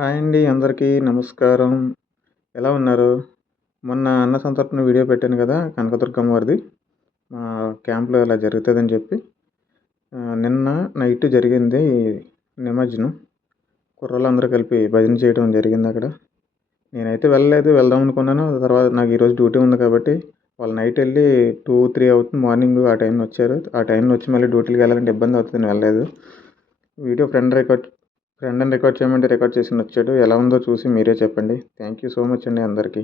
Hi అండి. అందరికీ నమస్కారం. ఎలా ఉన్నారు? మొన్న అన్న సంతర్పణ వీడియో పెట్టాను కదా! కనకదుర్గమ్మ వారిది. మా క్యాంప్‌లో ఇలా జరుగుతదని చెప్పి. నిన్న నైట్ జరిగింది నిమజ్జనం. కుర్రోళ్ళందరూ కలిపి భజన చేయడం జరిగిందక్కడ. నేనైతే వెళ్ళలేదు. వెళ్దాం అనుకున్నాను. తర్వాత నాకు ఈరోజు డ్యూటీ ఉంది కాబట్టి వాళ్ళు నైట్ ఎళ్లి 2, 3 అవుతుంది. మార్నింగ్ ఆ టైంలో వచ్చారు. ఆ టైంలో వచ్చి మళ్ళీ డ్యూటీలకెళ్ళాలంటే ఇబ్బంది అవుతదని వెళ్ళలేదు. వీడియో ఫ్రెండ్‌ని రికార్డ్ చేయమంటే రికార్డ్ చేసుకొని వచ్చాడు. ఎలా ఉందో చూసి మీరే చెప్పండి. థ్యాంక్ యూ సో మచ్ అండి అందరికీ.